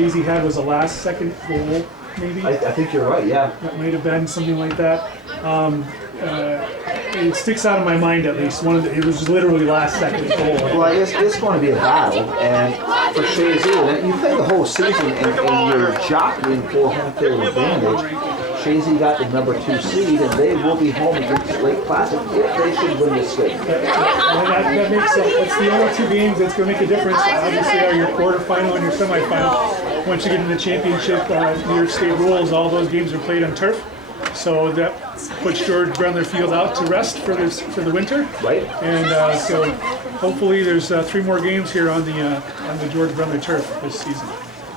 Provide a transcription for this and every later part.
Chazy had was a last-second goal, maybe. I think you're right, yeah. That might have been something like that. It sticks out of my mind at least. It was literally last-second goal. Well, it's going to be a battle, and for Chazy, you play the whole season, and you're jockeying for home field advantage. Chazy got the #2 seed, and they will be home against Lake Placid if they should win this game. That makes sense. It's the only two games that's going to make a difference. Obviously, are your quarterfinal and your semifinal. Once you get into the championship, New York State rules, all those games are played on turf. So that puts George Brendler Field out to rest for the winter. Right. And so hopefully there's 3 more games here on the George Brendler turf this season.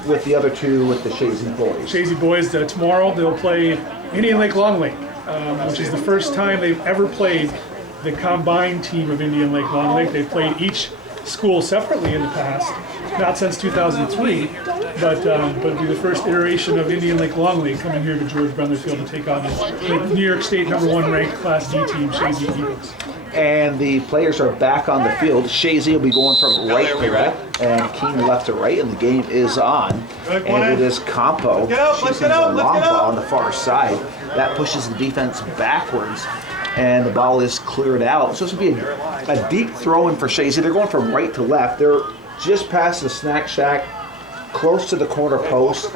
With the other two, with the Chazy boys. Chazy boys, tomorrow they'll play Indian Lake Long Lake, which is the first time they've ever played the combined team of Indian Lake Long Lake. They've played each school separately in the past, not since 2003, but it'll be the first iteration of Indian Lake Long Lake coming here to George Brendler Field to take on the New York State #1 ranked Class D team, Chazy Eagles. And the players are back on the field. Chazy will be going from right to left, and Keene left to right, and the game is on. And it is Campo. She sends a long ball on the far side. That pushes the defense backwards, and the ball is cleared out. So this will be a deep throw-in for Chazy. They're going from right to left. They're just past the snack shack, close to the corner post.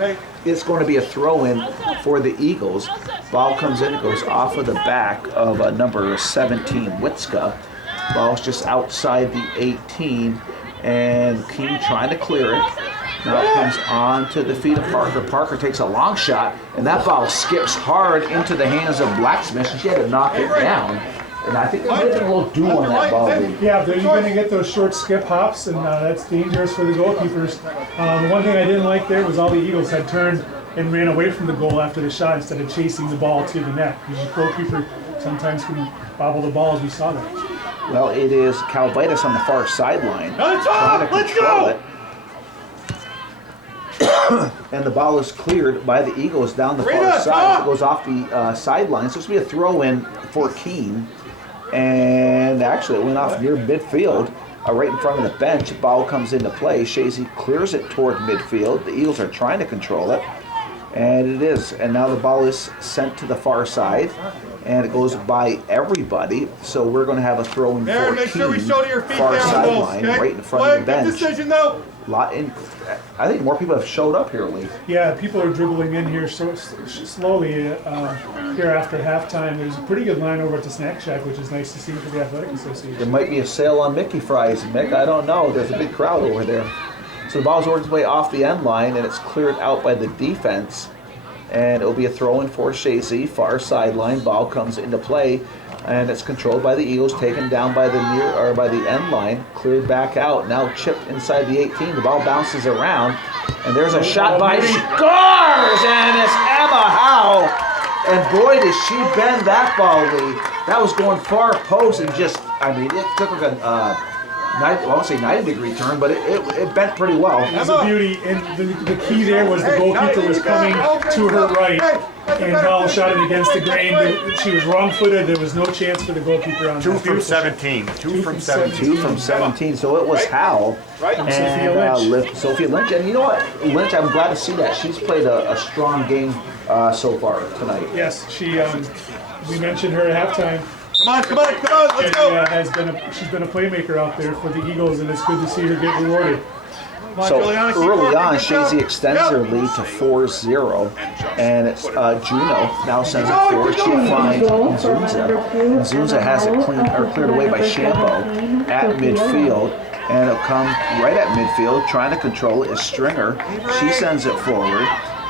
It's going to be a throw-in for the Eagles. Ball comes in, it goes off of the back of number 17, Witska. Ball's just outside the 18, and Keene trying to clear it. Now it comes onto the feet of Parker. Parker takes a long shot, and that ball skips hard into the hands of Blacksmith, and she had to knock it down. And I think there might have been a little dew on that ball. Yeah, you're going to get those short skip hops, and that's dangerous for the goalkeepers. The one thing I didn't like there was all the Eagles had turned and ran away from the goal after the shot instead of chasing the ball to the net. The goalkeeper sometimes can bobble the ball, as we saw that. Well, it is Calvitis on the far sideline trying to control it. And the ball is cleared by the Eagles down the far side. It goes off the sideline. So it's going to be a throw-in for Keene. And actually, it went off near midfield, right in front of the bench. The ball comes into play. Chazy clears it toward midfield. The Eagles are trying to control it. And it is. And now the ball is sent to the far side. And it goes by everybody. So we're going to have a throw-in for Keene. Far sideline, right in front of the bench. Decision, though. I think more people have showed up here, Lee. Yeah, people are dribbling in here so slowly here after halftime. There's a pretty good line over at the Snack Shack, which is nice to see for the Athletic Association. There might be a sale on Mickey fries, Mick. I don't know. There's a big crowd over there. So the ball's worked its way off the end line, and it's cleared out by the defense. And it'll be a throw-in for Chazy, far sideline. Ball comes into play, and it's controlled by the Eagles, taken down by the end line, cleared back out. Now chipped inside the 18. The ball bounces around, and there's a shot by Scores, and it's Emma Howe. And boy, did she bend that ball, Lee. That was going far post, and just, it took like I won't say 90-degree turn, but it bent pretty well. It was a beauty, and the key there was the goalkeeper was coming to her right, and Howell shot it against the grain. She was wrong-footed. There was no chance for the goalkeeper on that. 2 from 17. 2 from 17. 2 from 17. So it was Howell and Sophia Lynch. And you know what, Lynch, I'm glad to see that. She's played a strong game so far tonight. Yes, we mentioned her at halftime. Come on, let's go. She's been a playmaker out there for the Eagles, and it's good to see her get rewarded. So early on, Chazy extends her lead to 4-0, and it's Juno now sends it forward. She finds Nzunza. Nzunza has it cleared away by Shambo at midfield, and it'll come right at midfield. Trying to control it is Stringer. She sends it forward,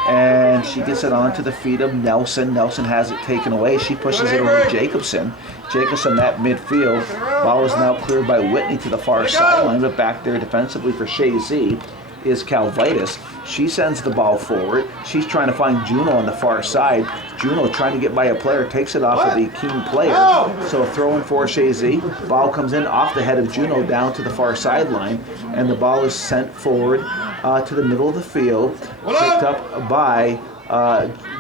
and she gets it onto the feet of Nelson. Nelson has it taken away. She pushes it over to Jacobson. Jacobson at midfield. Ball is now cleared by Whitney to the far sideline, but back there defensively for Chazy is Calvitis. She sends the ball forward. She's trying to find Juno on the far side. Juno trying to get by a player, takes it off of the Keene player. So a throw in for Chazy. Ball comes in off the head of Juno down to the far sideline, and the ball is sent forward to the middle of the field, picked up by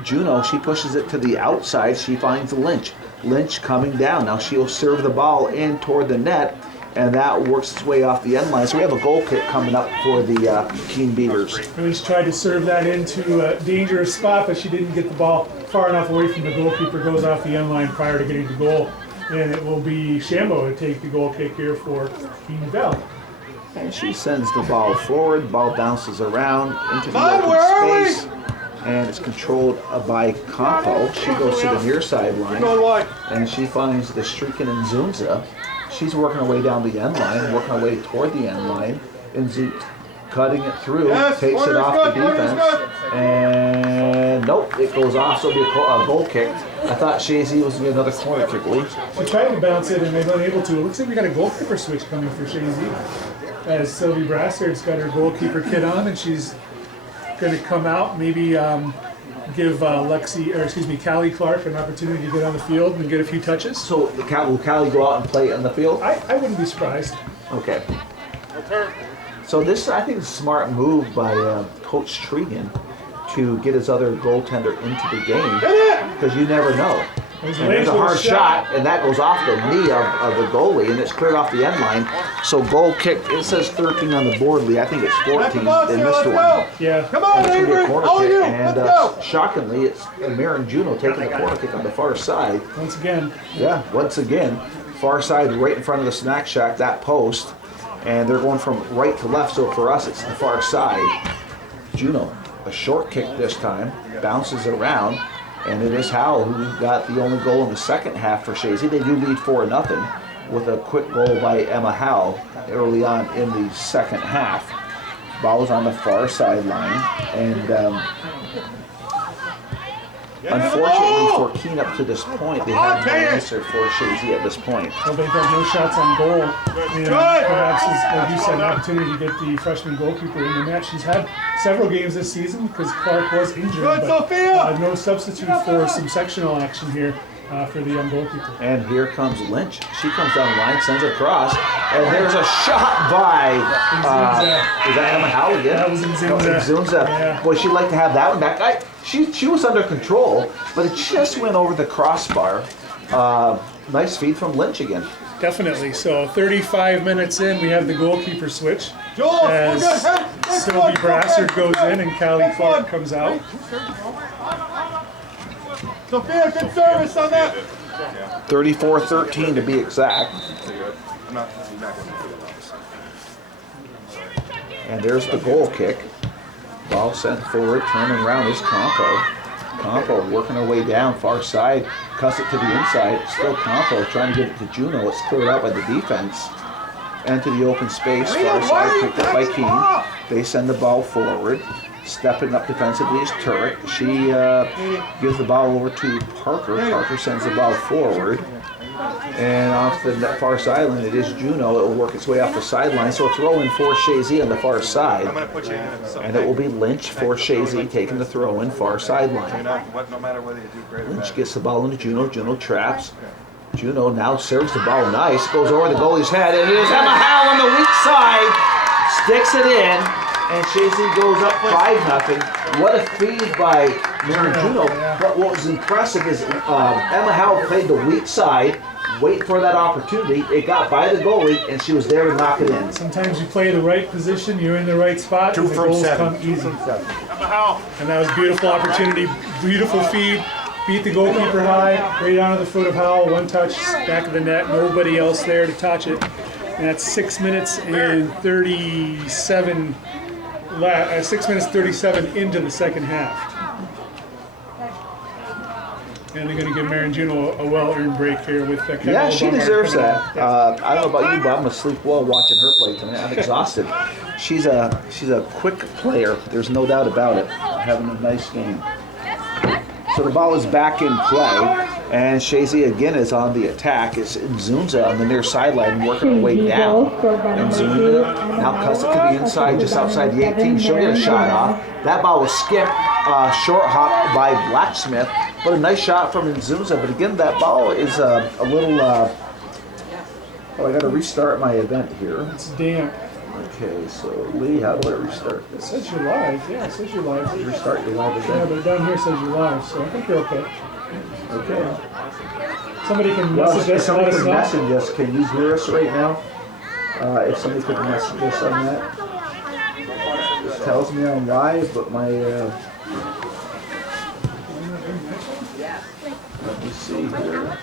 Juno. She pushes it to the outside. She finds Lynch. Lynch coming down. Now she'll serve the ball in toward the net, and that works its way off the end line. So we have a goal kick coming up for the Keene Beavers. Elise tried to serve that into a dangerous spot, but she didn't get the ball far enough away from the goalkeeper. Goes off the end line prior to getting to goal. And it will be Shambo to take the goal kick here for Keene Bell. And she sends the ball forward. The ball bounces around into the open space. And it's controlled by Campo. She goes to the near sideline. And she finds the streaking Nzunza. She's working her way down the end line, working her way toward the end line. Nzunza cutting it through, takes it off the defense. And nope, it goes off. So it'll be a goal kick. I thought Chazy was going to get another corner kick, Lee. She tried to bounce it and they weren't able to. It looks like we got a goalkeeper switch coming for Chazy. As Sylvie Brassard's got her goalkeeper kit on, and she's going to come out, maybe give Callie Clark an opportunity to get on the field and get a few touches. So will Callie go out and play on the field? I wouldn't be surprised. Okay. So this, I think, is a smart move by Coach Tregan to get his other goaltender into the game, because you never know. And there's a hard shot, and that goes off the knee of the goalie, and it's cleared off the end line. So goal kick, it says 13 on the board, Lee. I think it's 14. They missed one. Yeah. Come on, And it's going to be a corner all kick. you. And shockingly, it's Marin Juno taking the corner kick on the far side. Once again. Yeah, once again, far side right in front of the snack shack, that post. And they're going from right to left, so for us, it's the far side. Juno, a short kick this time, bounces around. And it is Howell who got the only goal in the second half for Chazy. They do lead 4-0 with a quick goal by Emma Howell early on in the second half. Ball is on the far sideline. And unfortunately for Keene up to this point, they have no answer for Chazy at this point. Well, they've got no shots on goal. And perhaps, like you said, an opportunity to get the freshman goalkeeper in the net. She's had several games this season because Clark was injured, but no substitute for some sectional action here for the young goalkeeper. And here comes Lynch. She comes down the line, sends it across, and there's a shot by, is that Emma Howell again? That was Nzunza. Yeah. Boy, she'd like to have that one back. She was under control, but it just went over the crossbar. Nice feed from Lynch again. Definitely. So 35 minutes in, we have the goalkeeper switch. As Sylvie Brassard goes in and Callie Clark comes out. Sophia, good service on that. 34-13 to be exact. And there's the goal kick. Ball sent forward, turning around is Campo. Campo working her way down, far side, cuts it to the inside. Still Campo trying to get it to Juno. It's cleared out by the defense. And to the open space, far side, picked up by Keene. They send the ball forward. Stepping up defensively is Turek. She gives the ball over to Parker. Parker sends the ball forward. And off the far sideline, it is Juno. It will work its way off the sideline. So a throw in for Chazy on the far side. And it will be Lynch for Chazy taking the throw in far sideline. Lynch gets the ball into Juno. Juno traps. Juno now serves the ball nice. Goes over the goalie's head. And it is Emma Howell on the weak side. Sticks it in. And Chazy goes up 5-0. What a feed by Marin Juno. But what was impressive is Emma Howell played the weak side, wait for that opportunity. It got by the goalie, and she was there to knock it in. Sometimes you play the right position, you're in the right spot, and the goals come easy. And that was a beautiful opportunity, beautiful feed. Beat the goalkeeper high, right onto the foot of Howell, one touch, back of the net, nobody else there to touch it. And that's 6 minutes and 37. 6 minutes 37 into the second half. And they're going to give Marin Juno a well-earned break here with that. Yeah, she deserves that. I don't know about you, but I'm going to sleep well watching her play tonight. I'm exhausted. She's a quick player. There's no doubt about it. Having a nice game. So the ball is back in play, and Chazy again is on the attack. It's Nzunza on the near sideline working her way down. Nzunza now cuts it to the inside, just outside the 18. She'll get a shot off. That ball was skipped, short hop by Blacksmith, but a nice shot from Nzunza. But again, that ball is a little. I got to restart my event here. It's damp. Okay, so Lee, how do I restart It this? says you're live. Yeah, it says you're live. Restart your live Yeah, event. but down here says you're live, so I think you're okay. Okay. Somebody can Well, message if us. somebody Let us can know. message us, can you hear us right now? If somebody could message us on that. It tells me I'm live, but my let me see here.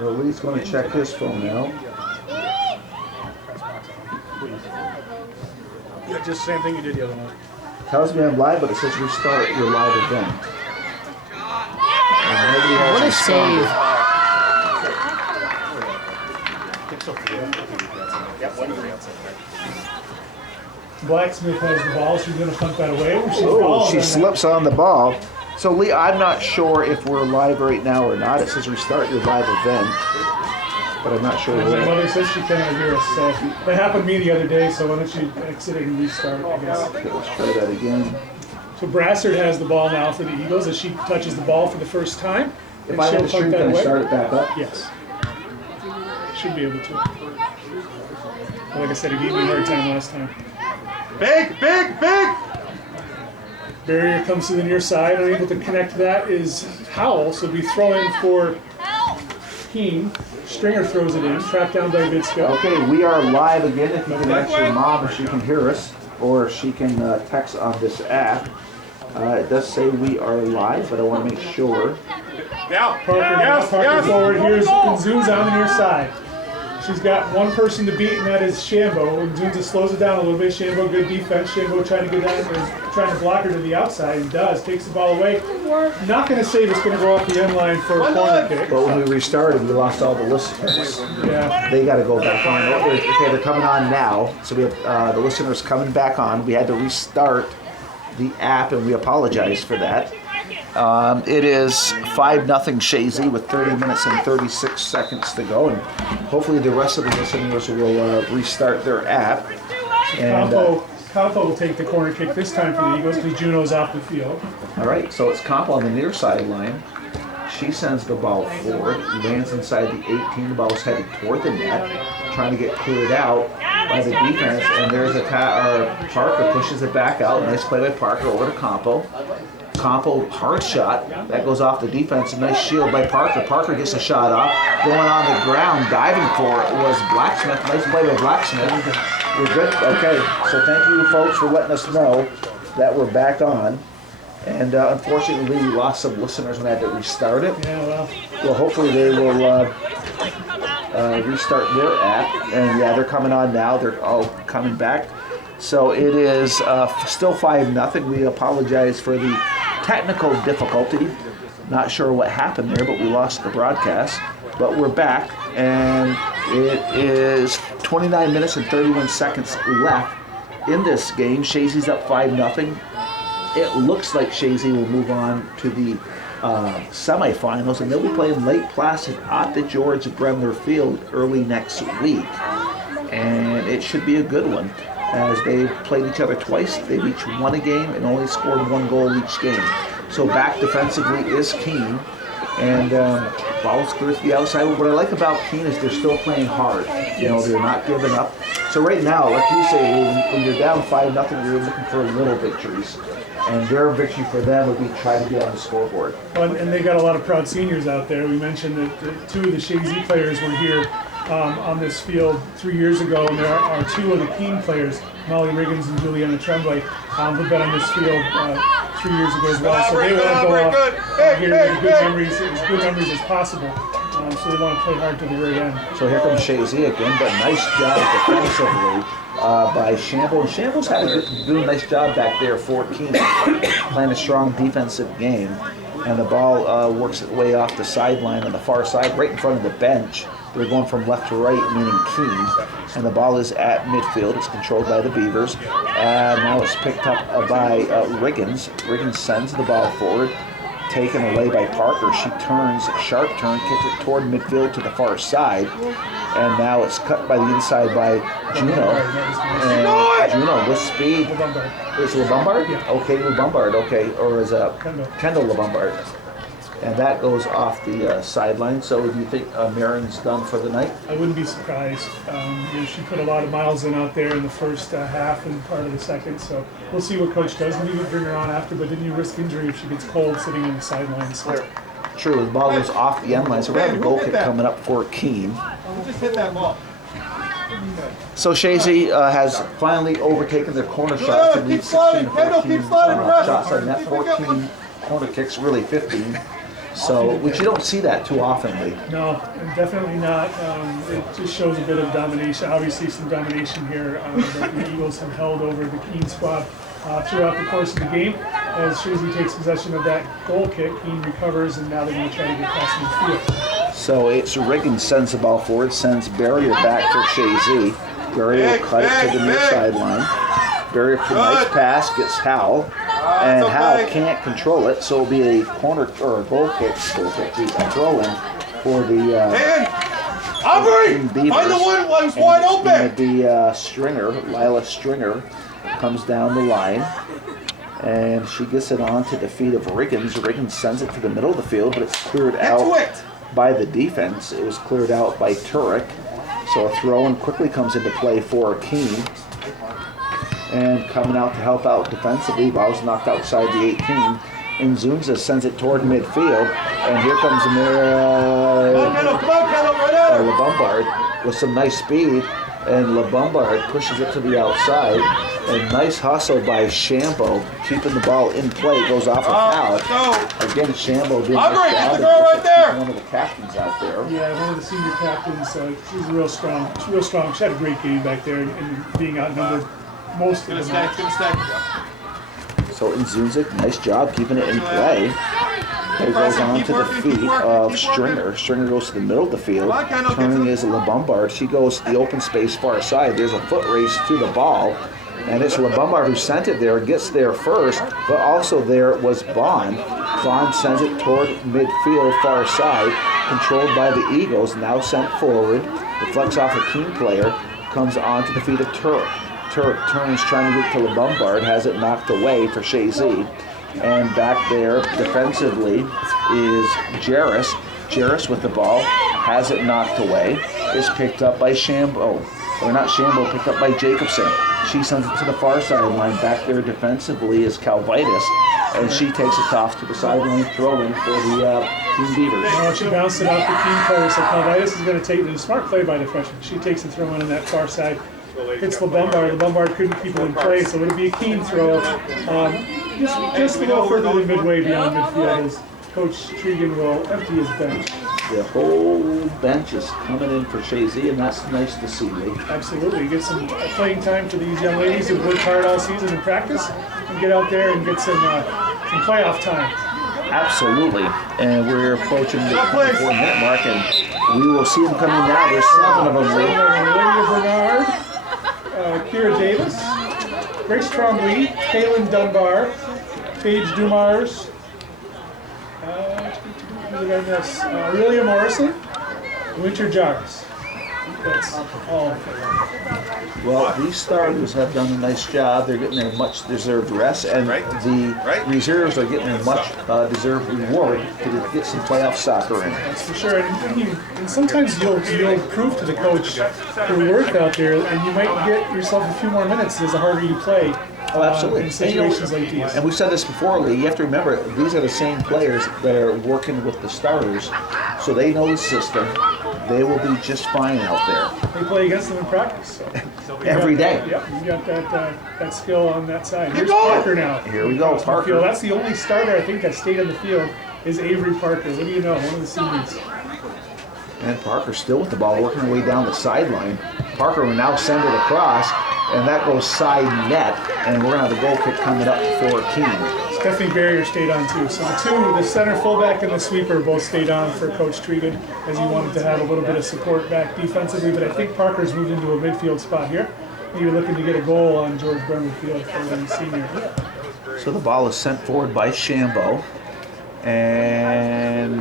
Well, Lee's going to check his phone now. Yeah, just same thing you did the other one. Tells me I'm live, but it says restart your live event. And nobody has What a responded. Blacksmith has the ball. She's going to punt that away. Oh, she slips on the ball. So Lee, I'm not sure if we're live right now or not. It says restart your live event, but I'm not sure My where. mother says she cannot hear us, so that happened to me the other day. So why don't you exit it and restart? I guess. Okay, let's try that again. So Brassard has the ball now for the Eagles as she touches the ball for the first time. If I have the stream, can I start it back up? Yes. Should be able to. But like I said, it gave me a hard time last time. Big, big, big! Barrier comes to the near side. Unable to connect that is Howell, so we throw in for Keene. Stringer throws it in, trapped down by Vitska. Okay, we are live again. If you can ask your mom if she can hear us, or if she can text on this app. It does say we are live, but I want to make sure. Yeah, Parker forward. Here's Nzunza on the near side. She's got one person to beat, and that is Shambo. Nzunza slows it down a little bit. Shambo, good defense. Shambo trying to get down, trying to block her to the outside, and does. Takes the ball away. Not going to save. It's going to go off the end line for a corner kick. But when we restarted, we lost all the listeners. Yeah. They got to go back on. Okay, they're coming on now. So we have the listeners coming back on. We had to restart the app, and we apologize for that. It is 5-0 Chazy with 30 minutes and 36 seconds to go, and hopefully the rest of the listeners will restart their app. And Campo will take the corner kick this time for the Eagles because Juno's off the field. all right, so it's Campo on the near sideline. She sends the ball forward, lands inside the 18. The ball is headed toward the net, trying to get cleared out by the defense, and there's Parker pushes it back out. Nice play by Parker over to Campo. Campo, hard shot. That goes off the defense. A nice shield by Parker. Parker gets a shot off. Going on the ground, diving for it was Blacksmith. Nice play by Blacksmith. We're good. Okay, so thank you folks for letting us know that we're back on. And unfortunately, we lost some listeners when I had to restart it. Yeah, well. Well, hopefully they will restart their app. And yeah, they're coming on now. They're all coming back. So it is still 5-0. We apologize for the technical difficulty. Not sure what happened there, but we lost the broadcast. But we're back, and it is 29 minutes and 31 seconds left in this game. Chazy's up 5-0. It looks like Chazy will move on to the semifinals, and they'll be playing Lake Placid at the George Bremner Field early next week. And it should be a good one. As they've played each other twice, they've each won a game and only scored one goal each game. So back defensively is Keene, and ball's clear to the outside. What I like about Keene is they're still playing hard. You know, they're not giving up. So right now, like you say, when you're down 5-0, you're looking for little victories. And their victory for them would be trying to get on the scoreboard. Well, and they got a lot of proud seniors out there. We mentioned that two of the Chazy players were here on this field 3 years ago, and there are two of the Keene players, Molly Riggins and Juliana Tremblay, who've been on this field 3 years ago as well. So they want to go off here with as good memories as possible. So they want to play hard to the very end. So here comes Chazy again, but nice job defensively by Shambo. And Shambo's doing a nice job back there for Keene, playing a strong defensive game. And the ball works its way off the sideline on the far side, right in front of the bench. They're going from left to right, meaning Keene. And the ball is at midfield. It's controlled by the Beavers. And now it's picked up by Riggins. Riggins sends the ball forward. Taken away by Parker. She turns, sharp turn, kicks it toward midfield to the far side. And now it's cut by the inside by Juno. And Juno with speed. Is it LeBombard? Yeah. Okay, LeBombard, okay. Or is it Kendall LeBombard? and that goes off the sideline. So do you think Marin's done for the night? I wouldn't be surprised. She put a lot of miles in out there in the first half and part of the second, so we'll see what coach does. Maybe bring her on after, but then you risk injury if she gets cold sitting on the sidelines. So. True, the ball goes off the end line, so we're going to have a goal kick coming up for Keene. Just hit that ball. So Chazy has finally overtaken their corner shots to lead 16-14 shots on net, 14 corner kicks, really 15. So, which you don't see that too often, Lee. No, definitely not. It just shows a bit of domination. Obviously, some domination here that the Eagles have held over the Keene squad throughout the course of the game. As Chazy takes possession of that goal kick, Keene recovers, and now they're going to try to get past midfield. So it's Riggins sends the ball forward, sends Barrier back for Chazy. Barrier will cut it to the near sideline. Barrier for a nice pass, gets Howell, and Howell can't control it, so it'll be a corner or a goal kick, a throw-in for the Aubrey! Beavers. Find the one that was wide It's open! going to be Stringer, Lila Stringer, comes down the line, and she gets it on to the feet of Riggins. Riggins sends it to the middle of the field, but it's cleared out by the defense. It was cleared out by Turek. So a throw-in quickly comes into play for Keene. And coming out to help out defensively, ball's knocked outside the 18. And Zunza sends it toward midfield. And here comes LeBombard with some nice speed. And LeBombard pushes it to the outside. And nice hustle by Shambo, keeping the ball in play. Goes off a foul. Again, Shambo doing one of the captains out there. Yeah, one of the senior captains. She's real strong. She's real strong. She had a great game back there, and being outnumbered most of the match. So Nzunzik, nice job keeping it in play. It goes on to the feet of Stringer. Stringer goes to the middle of the field. Turning is LeBombard. She goes to the open space far side. There's a foot race to the ball. And it's LeBombard who sent it there, gets there first, but also there was Bond. Bond sends it toward midfield far side, controlled by the Eagles, now sent forward. Deflects off a Keene player, comes onto the feet of Turek. Turek turns trying to get to LeBombard, has it knocked away for Chazy. And back there defensively is Jarris. Jarris with the ball, has it knocked away, is picked up by Shambo. Or not Shambo, picked up by Jacobson. She sends it to the far sideline. Back there defensively is Calvitis, and she takes it off to the sideline, throwing for the Keene Beavers. No, she bounced it off the Keene player, so Calvitis is going to take it. A smart play by the freshman. She takes the throw in on that far side. Hits LeBombard. LeBombard couldn't keep it in play, so it'll be a Keene throw. Just a little further than midway beyond midfield as Coach Tregan will empty his bench. The whole bench is coming in for Chazy, and that's nice to see, Lee. Absolutely. Get some playing time for these young ladies who've worked hard all season in practice and get out there and get some playoff time. Absolutely. And we're approaching the 24-minute mark, and we will see them coming now. There's 7 of them, Lee. Olivia Bernard, Kira Davis, Grace Trombley, Kaylin Dunbar, Paige Dumars, Aurelia Morrison, Winter Jarvis. That's all. Well, these starters have done a nice job. They're getting their much deserved rest, and the reserves are getting their much deserved reward to get some playoff soccer in. That's for sure. And sometimes you'll prove to the coach your work out there, and you might get yourself a few more minutes as the harder you play. Oh, absolutely. In situations like these. And we've said this before, Lee, you have to remember, these are the same players that are working with the starters, so they know the system. They will be just fine out there. They play against them in practice. So every day. Yep, you got that skill on that side. Here's Parker now. Here we go, Parker. That's the only starter I think that stayed on the field is Avery Parker. What do you know? One of the seniors. And Parker still with the ball, working her way down the sideline. Parker will now send it across, and that goes side net, and we're going to have a goal kick coming up for Keene. Stephanie Barrier stayed on too. So the center fullback and the sweeper both stayed on for Coach Tregan as he wanted to have a little bit of support back defensively, but I think Parker's moved into a midfield spot here. Maybe looking to get a goal on George Bremer Field for the senior. So the ball is sent forward by Shambo, and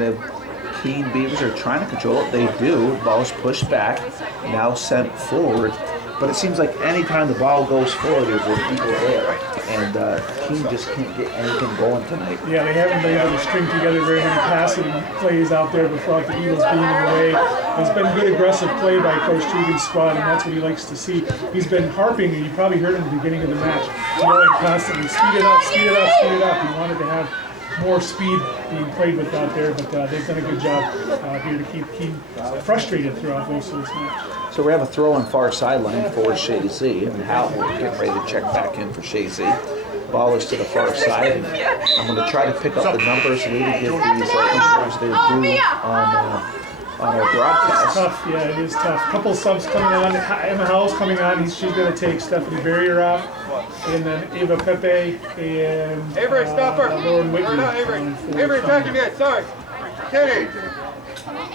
Keene Beavers are trying to control it. They do. The ball is pushed back, now sent forward. But it seems like anytime the ball goes forward, there's people there. And Keene just can't get anything going tonight. Yeah, they haven't been able to string together very many passing plays out there without the Eagles being in the way. It's been good aggressive play by Coach Trugan's squad, and that's what he likes to see. He's been harping, and you probably heard him at the beginning of the match, yelling constantly, speed it up, speed it up, speed it up. He wanted to have more speed being played with out there, but they've done a good job here to keep Keene frustrated throughout most of this match. So we have a throw on far sideline for Chazy, and Hal will get ready to check back in for Chazy. Ball is to the far side, and I'm going to try to pick up the numbers so we can give these numbers their due on our broadcast. It's tough, yeah, it is tough. A couple subs coming on. Emma Howell's coming on. She's going to take Stephanie Barrier off, and then Ava Pepe and Avery, stop her. Lauren Whitney. No, Avery, attacking it. Sorry. Kenny.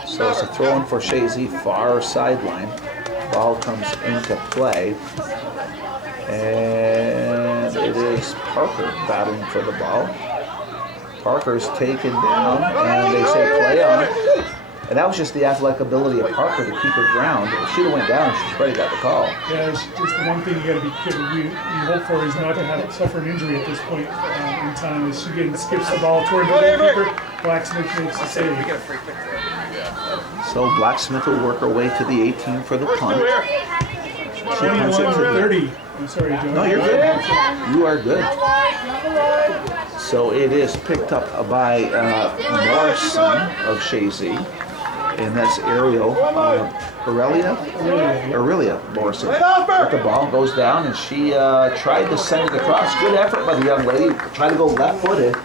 So it's a throw in for Chazy, far sideline. Ball comes into play, and it is Parker battling for the ball. Parker's taken down, and they say play on. And that was just the athletic ability of Parker to keep her ground. If she'd have went down, she's already got the call. Yeah, it's just the one thing you got to be careful. You hope for is not to suffer an injury at this point in time. As she skips the ball toward the goalkeeper, Blacksmith makes the save. So Blacksmith will work her way to the 18 for the punt. She punts it to the 30. I'm sorry, Joe. No, you're good. You are good. So it is picked up by Morrison of Chazy, and that's Aurelia Morrison. But the ball goes down, and she tried to send it across. Good effort by the young lady. Tried to go left-footed,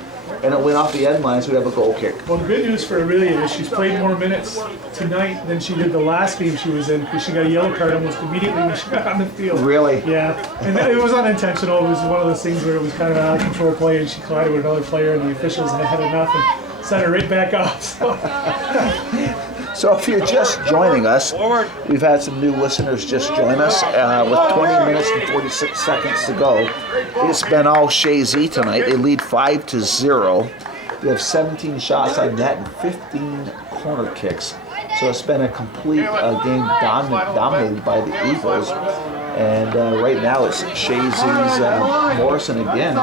and it went off the end line, so we have a goal kick. Well, the good news for Aurelia is she's played more minutes tonight than she did the last game she was in, because she got a yellow card almost immediately when she got on the field. Really? Yeah, and it was unintentional. It was one of those things where it was kind of an out-of-control play, and she collided with another player, and the officials had enough and sent her right back off. So if you're just joining us, we've had some new listeners just join us with 20 minutes and 46 seconds to go. It's been all Chazy tonight. They lead 5-0. They have 17 shots on net and 15 corner kicks. So it's been a complete game dominated by the Eagles. And right now it's Chazy's Morrison again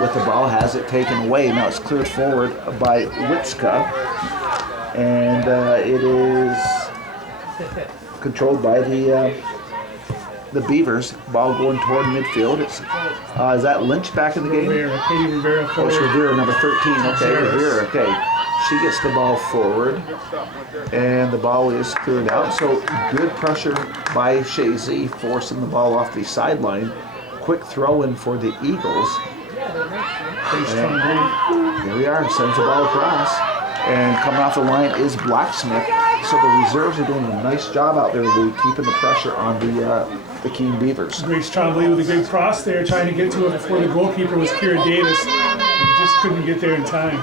with the ball, has it taken away. Now it's cleared forward by Witska. And it is controlled by the Beavers. Ball going toward midfield. It's is that Lynch back in the game? Katie Rivera. Oh, it's Rivera, number 13. Okay, Rivera. Okay, she gets the ball forward, and the ball is cleared out. So good pressure by Chazy, forcing the ball off the sideline. Quick throw in for the Eagles. And there we are. Sends the ball across. And coming off the line is Blacksmith. So the reserves are doing a nice job out there, Lou, keeping the pressure on the Keene Beavers. Grace Trombley with a good cross there, trying to get to it before the goalkeeper was Kira Davis. And just couldn't get there in time.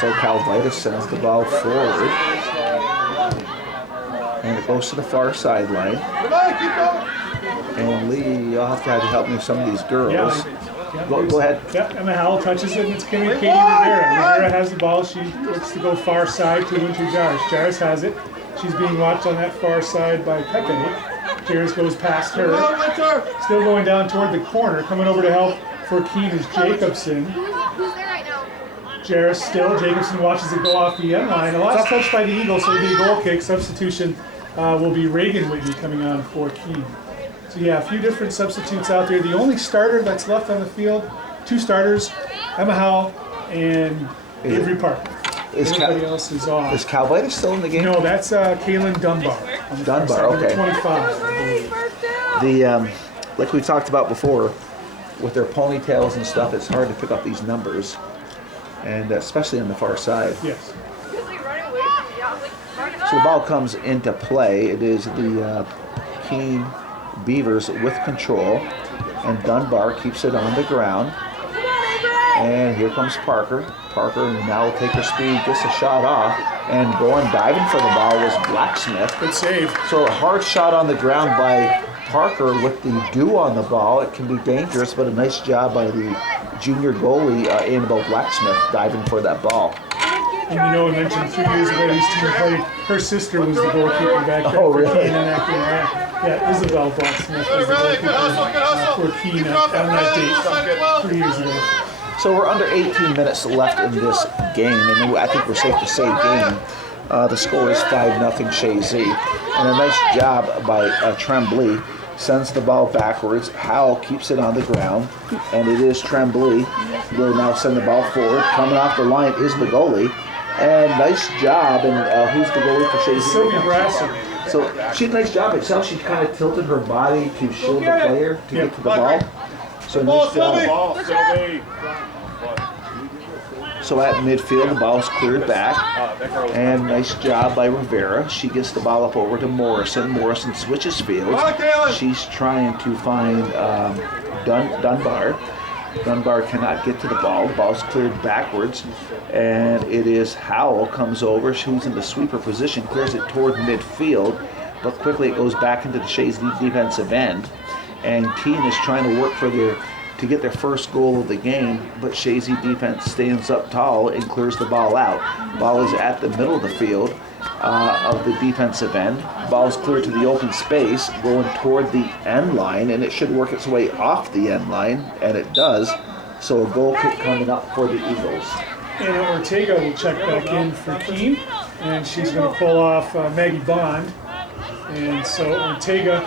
So Calvitis sends the ball forward. And it goes to the far sideline. And Lee, you'll have to help me with some of these girls. Yeah. Go ahead. Yep, Emma Howell touches it, and it's Katie Rivera. Rivera has the ball. She looks to go far side to Winter Jars. Jars has it. She's being watched on that far side by Pepe. Jars goes past her. Still going down toward the corner. Coming over to help for Keene is Jacobson. Jars still. Jacobson watches it go off the end line. The last touch by the Eagles, so we get a goal kick. Substitution will be Reagan Whitney coming on for Keene. So yeah, a few different substitutes out there. The only starter that's left on the field, two starters, Emma Howell and Avery Parker. Everybody else is off. Is Calvitis still in the game? No, that's Kaylin Dunbar. Dunbar, okay. 25. Like we talked about before, with their ponytails and stuff, it's hard to pick up these numbers, and especially on the far side. Yes. So the ball comes into play. It is the Keene Beavers with control, and Dunbar keeps it on the ground. And here comes Parker. Parker now will take her speed, gets a shot off, and going diving for the ball was Blacksmith. Good save. So a hard shot on the ground by Parker with the dew on the ball. It can be dangerous, but a nice job by the junior goalie, Annabelle Blacksmith, diving for that ball. And I mentioned 3 years ago these teams played. Her sister was the goalkeeper back then. Oh, really? For Keene and yeah, Isabel Brock-Smith was the goalkeeper for Keene on that date 3 years ago. So we're under 18 minutes left in this game, and I think we're safe to say game. The score is 5-0 Chazy, and a nice job by Tremblay. Sends the ball backwards. Howell keeps it on the ground, and it is Tremblay. Will now send the ball forward. Coming off the line is the goalie, and nice job. And who's the goalie for Chazy? Sylvia Brasser. So she did a nice job. Itself, she kind of tilted her body to shield the player to get to the ball. So nice job. So at midfield, the ball's cleared back, and nice job by Rivera. She gets the ball up over to Morrison. Morrison switches fields. She's trying to find Dunbar. Dunbar cannot get to the ball. The ball's cleared backwards, and it is Howell comes over. Who's in the sweeper position, clears it toward midfield, but quickly it goes back into the Chazy defensive end. And Keene is trying to work to get their first goal of the game, but Chazy defense stands up tall and clears the ball out. Ball is at the middle of the field of the defensive end. Ball is cleared to the open space, going toward the end line, and it should work its way off the end line, and it does. So a goal kick coming up for the Eagles. Anna Ortega will check back in for Keene, and she's going to pull off Maggie Bond. And so Ortega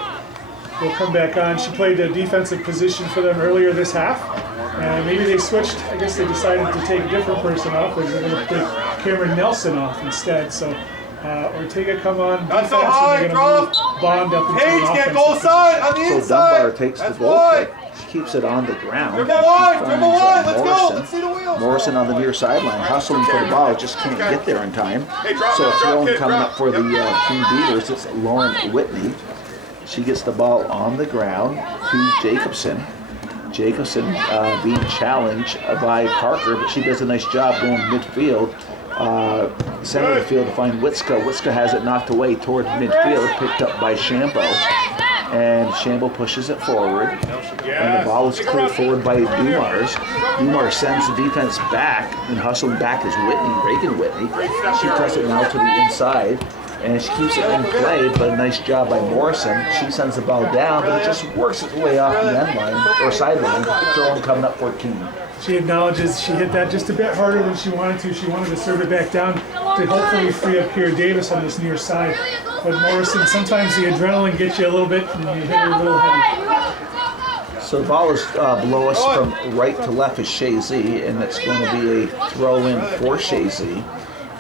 will come back on. She played a defensive position for them earlier this half. And maybe they switched. I guess they decided to take a different person off, but they're going to put Cameron Nelson off instead. So Ortega come on defense, and they're going to move Bond up into an offensive goal side on the So inside. Dunbar takes the goal kick. She keeps it on the ground. Number one, let's go. Morrison. Let's see the wheels. Morrison on the near sideline, hustling for the ball, just can't get there in time. So a throw coming up for the Keene Beavers. It's Lauren Whitney. She gets the ball on the ground to Jacobson. Jacobson being challenged by Parker, but she does a nice job going midfield. Center of the field to find Witzka. Witzka has it knocked away toward midfield, picked up by Shambo. And Shambo pushes it forward. And the ball is cleared forward by Dumars. Dumars sends the defense back, and hustling back is Whitney, Reagan Whitney. She cuts it now to the inside. And she keeps it in play, but a nice job by Morrison. She sends the ball down, but it just works its way off the end line, or sideline, throwing coming up for Keene. She acknowledges she hit that just a bit harder than she wanted to. She wanted to serve it back down to hopefully free up Kira Davis on this near side. But Morrison, sometimes the adrenaline gets you a little bit, and you hit her a little heavy. So the ball is below us from right to left is Chazy, and it's going to be a throw-in for Chazy.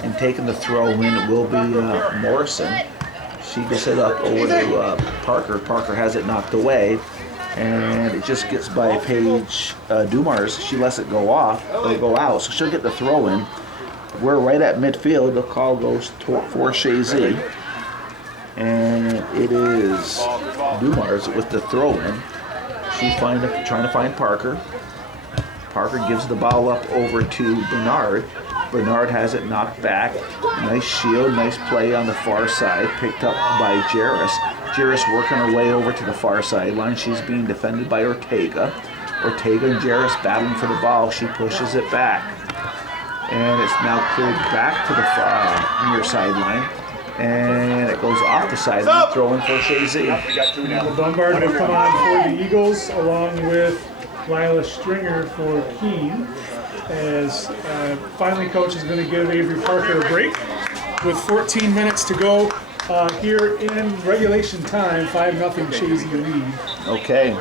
And taking the throw in will be Morrison. She gets it up over to Parker. Parker has it knocked away, and it just gets by Paige Dumars. She lets it go out, so she'll get the throw in. We're right at midfield. The call goes for Chazy, and it is Dumars with the throw in. She's trying to find Parker. Parker gives the ball up over to Bernard. Bernard has it knocked back. Nice shield, nice play on the far side, picked up by Jarris. Jarris working her way over to the far sideline. She's being defended by Ortega. Ortega and Jarris battling for the ball. She pushes it back. And it's now cleared back to the near sideline. And it goes off the sideline, throwing for Chazy. The Bombard will come on for the Eagles, along with Lila Stringer for Keene. As finally coach is going to give Avery Parker a break with 14 minutes to go here in regulation time. 5-0 Chazy lead. Okay,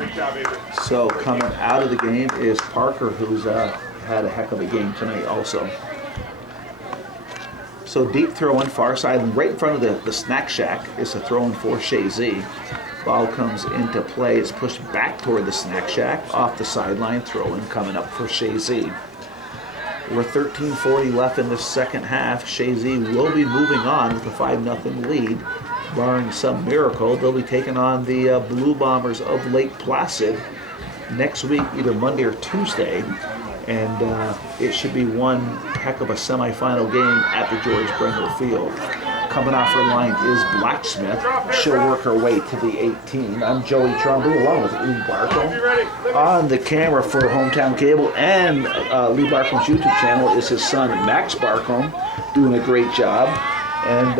so coming out of the game is Parker, who's had a heck of a game tonight also. So deep throw in far side, and right in front of the snack shack is a throw in for Chazy. Ball comes into play, it's pushed back toward the snack shack, off the sideline, throw in coming up for Chazy. We're 13:40 left in the second half. Chazy will be moving on with a 5-0 lead. Barring some miracle, they'll be taking on the Blue Bombers of Lake Placid next week, either Monday or Tuesday. And it should be one heck of a semifinal game at the George Brenger Field. Coming off her line is Blacksmith. She'll work her way to the 18. I'm Joey Trombley along with Lee Barcombe. On the camera for Hometown Cable and Lee Barcombe's YouTube channel is his son Max Barcombe, doing a great job. And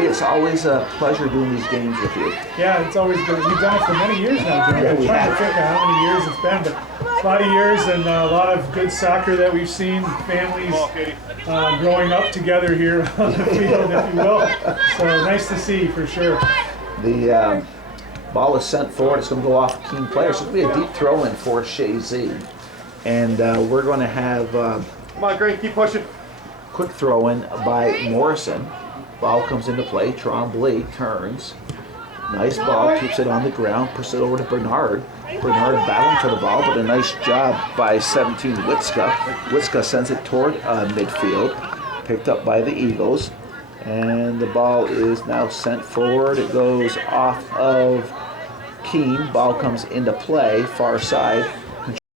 Lee, it's always a pleasure doing these games with you. Yeah, it's always good. We've done it for many years now, Joey. Yeah, I'm we trying have. to figure out how many years it's been, but a lot of years and a lot of good soccer that we've seen, families growing up together here on the field, if you will. So nice to see for sure. The ball is sent forward. It's going to go off Keene player. So it's going to be a deep throw in for Chazy. And we're going to have Come on, Green, keep pushing. quick throw in by Morrison. Ball comes into play. Trombley turns. Nice ball, keeps it on the ground, pushes it over to Bernard. Bernard battling for the ball, but a nice job by 17 Witska. Witska sends it toward midfield, picked up by the Eagles. And the ball is now sent forward. It goes off of Keene. Ball comes into play, far side.